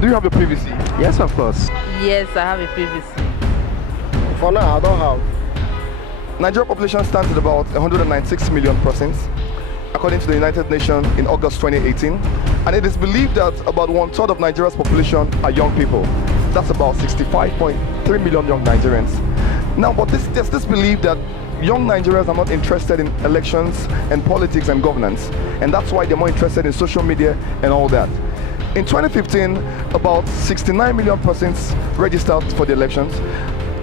Do you have a PVC? Yes, of course. Yes, I have a PVC. For now, I don't have. Nigeria population stands at about 196 million persons, according to the United Nations in August 2018. And it is believed that about 1/3 of Nigeria's population are young people. That's about 65.3 million young Nigerians. Now, but there's this belief that young Nigerians are not interested in elections and politics and governance, and that's why they're more interested in social media and all that. In 2015, about 69 million persons registered for the elections.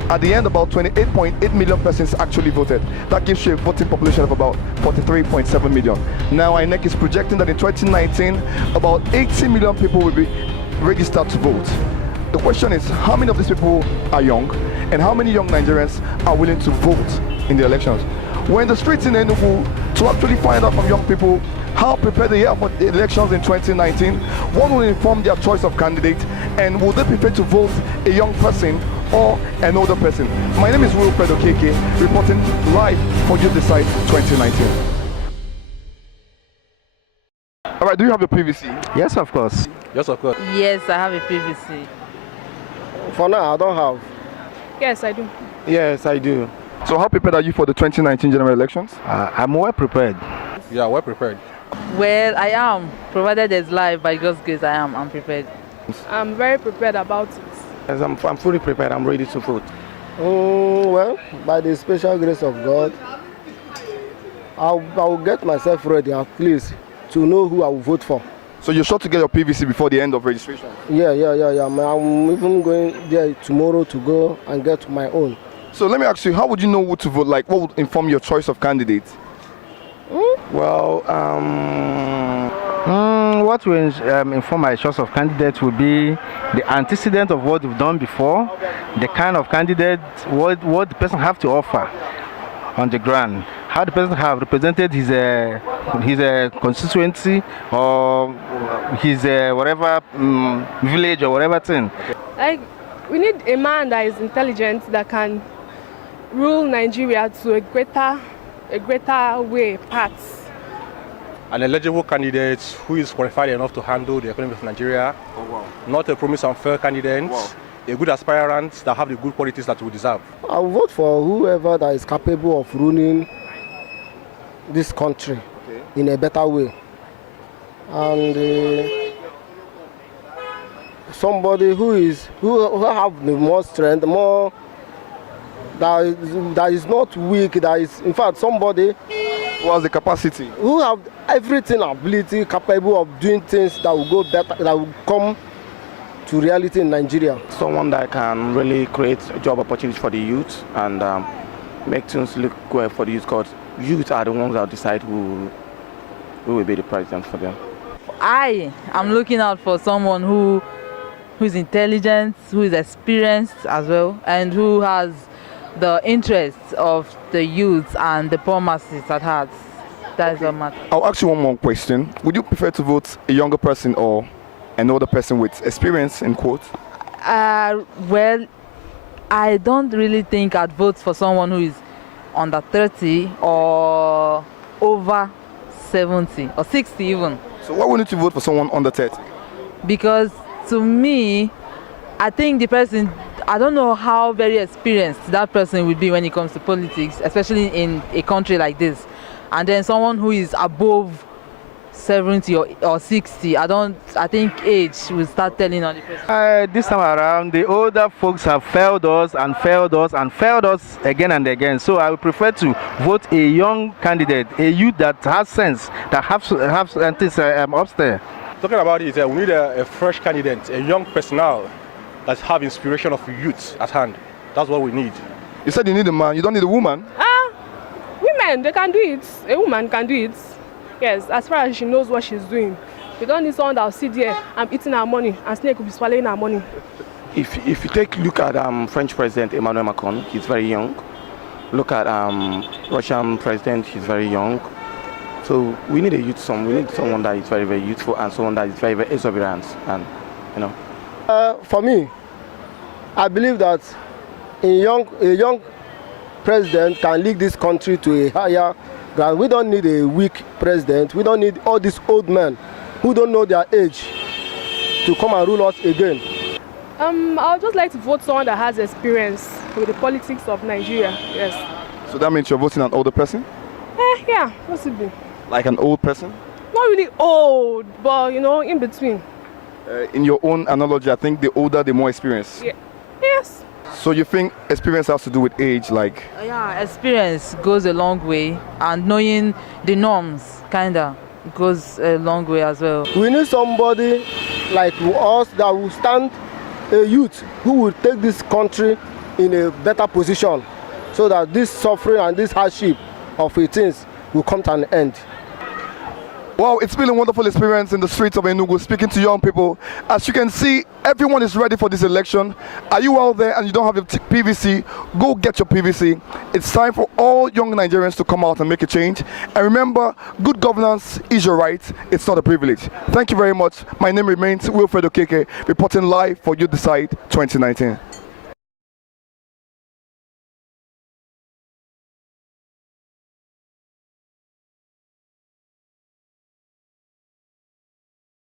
At the end, about 28.8 million persons actually voted. That gives you a voting population of about 43.7 million. Now, INEC is projecting that in 2019, about 80 million people will be registered to vote. The question is, how many of these people are young, and how many young Nigerians are willing to vote in the elections? We're in the streets in Enugu to actually find out from young people how prepared they are for the elections in 2019, what will inform their choice of candidate, and will they prefer to vote a young person or an older person? My name is Wilfred Okeke, reporting live for You Decide 2019. All right, do you have a PVC? Yes, of course. Yes, of course. Yes, I have a PVC. For now, I don't have. Yes, I do. Yes, I do. So how prepared are you for the 2019 general elections? I'm well prepared. Yeah, well prepared. Well, I am. Provided there's life, by God's grace, I'm prepared. I'm very prepared about it. Yes, I'm fully prepared. I'm ready to vote. Well, by the special grace of God, I'll get myself ready at least to know who I will vote for. So you're sure to get your PVC before the end of registration? Yeah. I'm even going there tomorrow to go and get my own. So let me ask you, how would you know who to vote? Like, what would inform your choice of candidate? Well, What will inform my choice of candidate will be the antecedent of what we've done before, the kind of candidate, what the person have to offer on the ground, how the person have represented his constituency or his whatever village or whatever thing. Like, we need a man that is intelligent, that can rule Nigeria to a greater way, path. An eligible candidate who is qualified enough to handle the economy of Nigeria. Oh, wow. Not a promise and fair candidate. Wow. A good aspirant that have the good qualities that we deserve. I'll vote for whoever that is capable of ruling this country in a better way. And somebody who have the more strength, more that is not weak, that is in fact somebody Who has the capacity? who have everything ability, capable of doing things that will go better, that will come to reality in Nigeria. Someone that can really create job opportunities for the youth and make things look well for the youth, because youth are the ones that decide who will be the president for them. I am looking out for someone who is intelligent, who is experienced as well, and who has the interests of the youth and the poor masses at heart. That is what matters. I'll ask you one more question. Would you prefer to vote a younger person or an older person with experience, in quotes? Well, I don't really think I'd vote for someone who is under 30 or over 70 or 60 even. So why wouldn't you vote for someone under 30? Because to me, I think the person, I don't know how very experienced that person will be when it comes to politics, especially in a country like this. And then someone who is above 70 or 60, I think age will start telling on the person. This time around, the older folks have failed us and failed us and failed us again and again. So I would prefer to vote a young candidate, a youth that has sense, that have things upstairs. Talking about it, we need a fresh candidate, a young personnel that have inspiration of youth at hand. That's what we need. You said you need a man, you don't need a woman? Women, they can do it. A woman can do it. Yes, as far as she knows what she's doing. We don't need someone that will sit there and eating our money, and snake will be swallowing our money. If you take a look at French President Emmanuel Macron, he's very young. Look at Russian President, he's very young. So we need we need someone that is very, very youthful and someone that is very, very exuberant. And For me, I believe that a young president can lead this country to a higher ground. We don't need a weak president. We don't need all these old men who don't know their age to come and rule us again. I would just like to vote someone that has experience with the politics of Nigeria. Yes. So that means you're voting an older person? Yeah, possibly. Like an old person? Not really old, but you know, in between. In your own analogy, I think the older, the more experience. Yeah. Yes. So you think experience has to do with age, like? Yeah, experience goes a long way, and knowing the norms kinda goes a long way as well. We need somebody like us that will stand, a youth who will take this country in a better position, so that this suffering and this hardship of things will come to an end. Wow, it's been a wonderful experience in the streets of Enugu, speaking to young people. As you can see, everyone is ready for this election. Are you out there and you don't have your PVC? Go get your PVC. It's time for all young Nigerians to come out and make a change. And remember, good governance is your right. It's not a privilege. Thank you very much. My name remains Wilfred Okeke, reporting live for You Decide 2019.